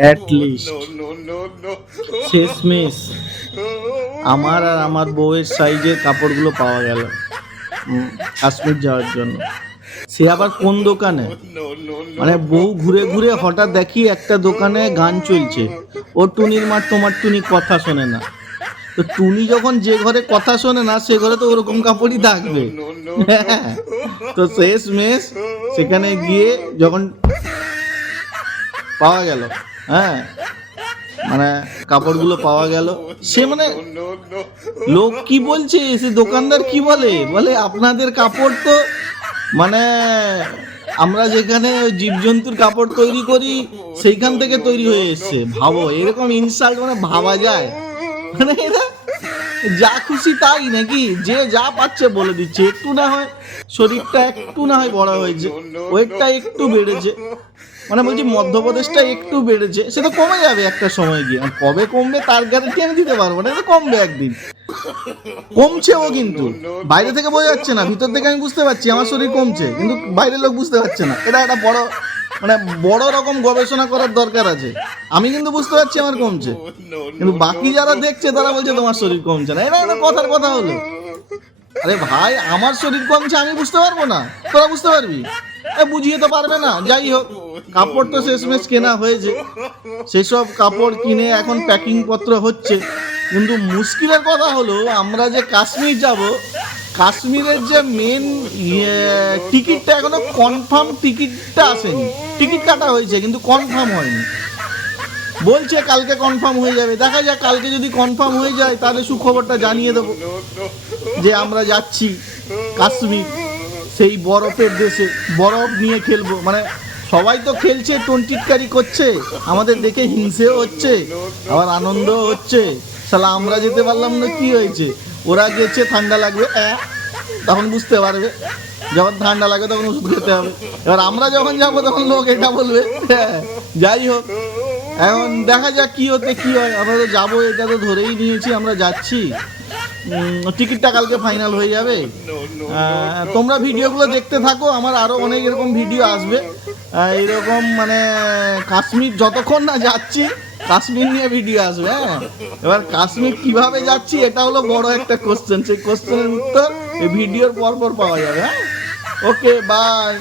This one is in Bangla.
অ্যাট লিস্ট শেষমেশ আমার আর আমার বউয়ের সাইজের কাপড়গুলো পাওয়া গেল কাশ্মীর যাওয়ার জন্য। সে আবার কোন দোকানে, মানে বউ ঘুরে ঘুরে হঠাৎ দেখি একটা দোকানে গান চলছে, ও টুনির মার তোমার টুনি কথা শোনে না। তো টুনি যখন যে ঘরে কথা শোনে না সে ঘরে তো ওরকম কাপড়ই থাকবে। তো শেষমেশ সেখানে গিয়ে যখন পাওয়া গেল, হ্যাঁ মানে কাপড়গুলো পাওয়া গেল, সে মানে লোক কি বলছে, সে দোকানদার কি বলে, বলে আপনাদের কাপড় তো মানে আমরা যেখানে জীবজন্তুর কাপড় তৈরি করি সেইখান থেকে তৈরি হয়ে এসছে। ভাবো এরকম ইনসাল্ট মানে ভাবা যায়? মানে এরা যা খুশি তাই নাকি, যে যা পাচ্ছে বলে দিচ্ছে। একটু না হয় শরীরটা একটু না হয় বড় হয়েছে, ওয়েটটা একটু বেড়েছে, মানে বলছি মধ্যপ্রদেশটা একটু বেড়েছে, সে তো কমে যাবে একটা সময় গিয়ে। আর কবে কমবে তার গ্যারান্টি আমি দিতে পারবো না, এটা কমবে একদিন। কমছে ও, কিন্তু বাইরে থেকে বোঝা যাচ্ছে না, ভিতর থেকে আমি বুঝতে পারছি আমার শরীর কমছে, কিন্তু বাইরের লোক বুঝতে পারছে না। এটা একটা বড় মানে বড় রকম গবেষণা করার দরকার আছে। আমি কিন্তু বুঝতে পারছি আমার কমছে, কিন্তু বাকি যারা দেখছে তারা বলছে তোমার শরীর কমছে না। এটা একটা কথার কথা হলো? আরে ভাই আমার শরীর কমছে আমি বুঝতে পারবো না, তোরা বুঝতে পারবি? বুঝিয়ে তো পারবে না। যাই হোক, কাপড় তো শেষমেশ কেনা হয়েছে, সেসব কাপড় কিনে এখন প্যাকিং পত্র হচ্ছে। কিন্তু মুশকিলের কথা হলো আমরা যে কাশ্মীর যাব, কাশ্মীরের যে মেন টিকিটটা এখনো কনফার্ম টিকিটটা আসেনি। টিকিট কাটা হয়েছে কিন্তু কনফার্ম হয়নি, বলছে কালকে কনফার্ম হয়ে যাবে। দেখা যাক, কালকে যদি কনফার্ম হয়ে যায় তাহলে সুখবরটা জানিয়ে দেবো যে আমরা যাচ্ছি কাশ্মীর, সেই বরফের দেশে, বরফ নিয়ে খেলবো। মানে সবাই তো খেলছে, টোনটিটকারি করছে, আমাদের দেখে হিংসেও হচ্ছে আবার আনন্দও হচ্ছে। শালা আমরা যেতে পারলাম না, কি হয়েছে? ওরা গেছে ঠান্ডা লাগবে, তখন বুঝতে পারবে, যখন ঠান্ডা লাগবে তখন ওষুধ খেতে হবে। এবার আমরা যখন যাবো তখন লোক এটা বলবে। যাই হোক, এখন দেখা যাক কি হতে কি হয়। আমরা তো যাবো, এটা তো ধরেই নিয়েছি আমরা যাচ্ছি। টিকিটটা কালকে ফাইনাল হয়ে যাবে। তোমরা ভিডিওগুলো দেখতে থাকো, আমার আরও অনেক এরকম ভিডিও আসবে এইরকম, মানে কাশ্মীর যতক্ষণ না যাচ্ছি কাশ্মীর নিয়ে ভিডিও আসবে। হ্যাঁ, এবার কাশ্মীর কিভাবে যাচ্ছি এটা হলো বড় একটা কোশ্চেন, সেই কোশ্চেনের উত্তর এই ভিডিওর পর পর পাওয়া যাবে। হ্যাঁ, ওকে, বাই।